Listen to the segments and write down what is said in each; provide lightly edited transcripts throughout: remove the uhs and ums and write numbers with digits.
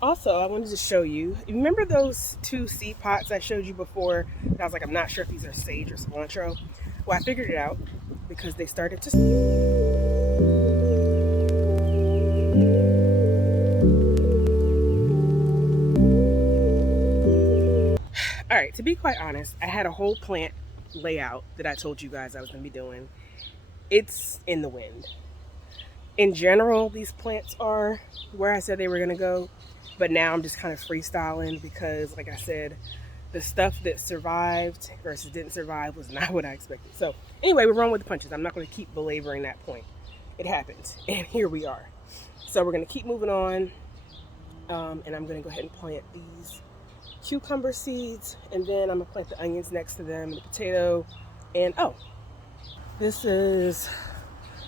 Also, I wanted to show you, remember those two seed pots I showed you before? I was like, I'm not sure if these are sage or cilantro. Well, I figured it out because they started to. All right, to be quite honest, I had a whole plant layout that I told you guys I was going to be doing. It's in the wind. In general, these plants are where I said they were going to go, but now I'm just kind of freestyling because, like I said, the stuff that survived versus didn't survive was not what I expected. So anyway, we're wrong with the punches. I'm not going to keep belaboring that point. It happens, and here we are. So we're going to keep moving on, and I'm going to go ahead and plant these cucumber seeds, and then I'm going to plant the onions next to them, and the potato, and oh, this is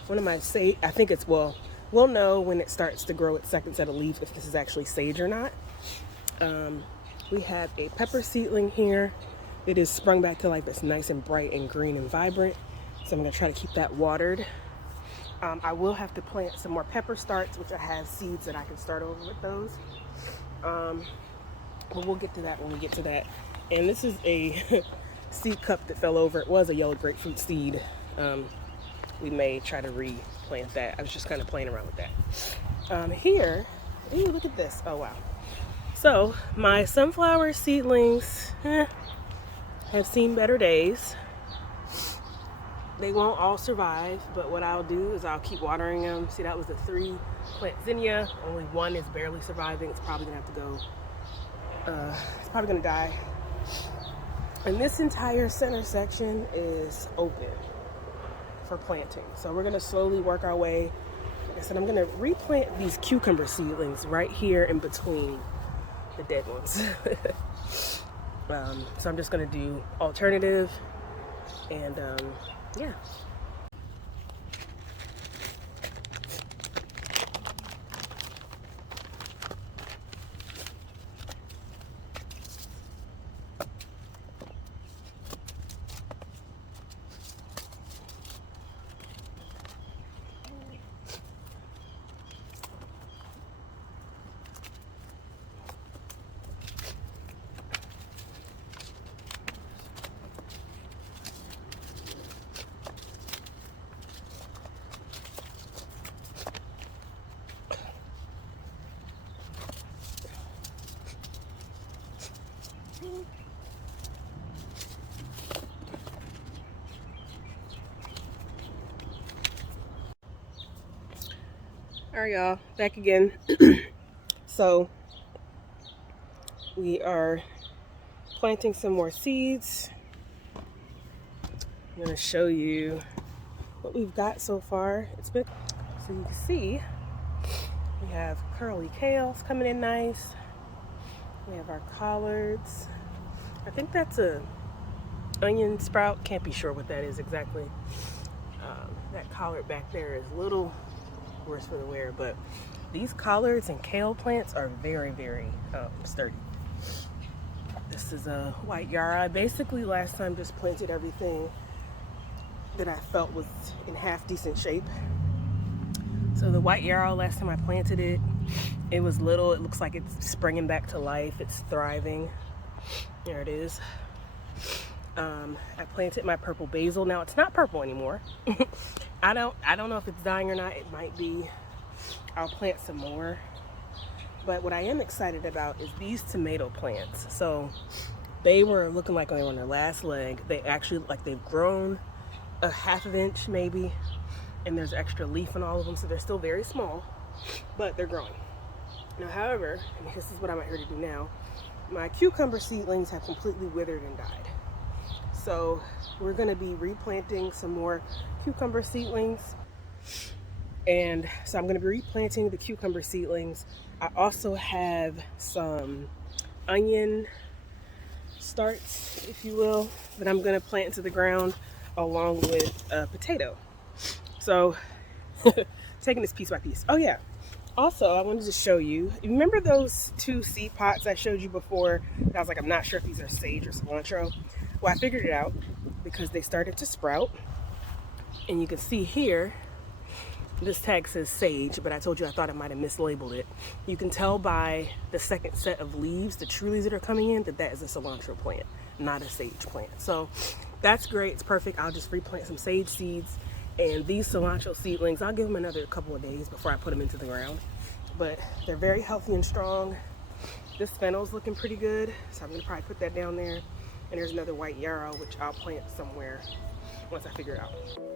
one of my sage. I think it's, well, we'll know when it starts to grow its second set of leaves if this is actually sage or not. We have a pepper seedling here. It is sprung back to life. It's nice and bright and green and vibrant. So I'm going to try to keep that watered. I will have to plant some more pepper starts, which I have seeds that I can start over with those. But we'll get to that when we get to that. And this is a seed cup that fell over. It was a yellow grapefruit seed. We may try to replant that. I was just kind of playing around with that. Here, ooh, look at this. Oh, wow. So my sunflower seedlings have seen better days. They won't all survive, but what I'll do is I'll keep watering them. See, that was a 3-plant zinnia. Only one is barely surviving. It's probably gonna have to go, it's probably gonna die. And this entire center section is open for planting. So we're gonna slowly work our way. Like I said, I'm gonna replant these cucumber seedlings right here in between the dead ones. So I'm just gonna do alternative, and yeah. All right, y'all, back again. So we are planting some more seeds. I'm gonna show you what we've got so far. It's been, so you can see, we have curly kales coming in nice. We have our collards. I think that's a onion sprout. Can't be sure what that is exactly. That collard back there is a little worse for the wear, but these collards and kale plants are very, very sturdy. This is a white yarrow. I basically last time just planted everything that I felt was in half decent shape. So the white yarrow, last time I planted it, it was little. It looks like it's springing back to life. It's thriving. There it is. I planted my purple basil. Now it's not purple anymore. I don't know if it's dying or not. It might be. I'll plant some more. But what I am excited about is these tomato plants. So they were looking like they were on their last leg. They actually, like, they've grown a half of an inch maybe, and there's extra leaf in all of them, so they're still very small, but they're growing. Now, however, and this is what I'm here to do now, my cucumber seedlings have completely withered and died. So we're going to be replanting some more cucumber seedlings. And so I'm going to be replanting the cucumber seedlings. I also have some onion starts, if you will, that I'm going to plant into the ground along with a potato. So taking this piece by piece. Oh yeah. Also, I wanted to show you, remember those two seed pots I showed you before? I was like, I'm not sure if these are sage or cilantro. Well, I figured it out because they started to sprout. And you can see here, This tag says sage, but I told you I thought I might have mislabeled it. You can tell by the second set of leaves, the true leaves that are coming in, that that is a cilantro plant, not a sage plant. So that's great, it's perfect. I'll just replant some sage seeds. And these cilantro seedlings, I'll give them another couple of days before I put them into the ground. But they're very healthy and strong. This fennel's looking pretty good, so I'm gonna probably put that down there. And there's another white yarrow, which I'll plant somewhere once I figure it out.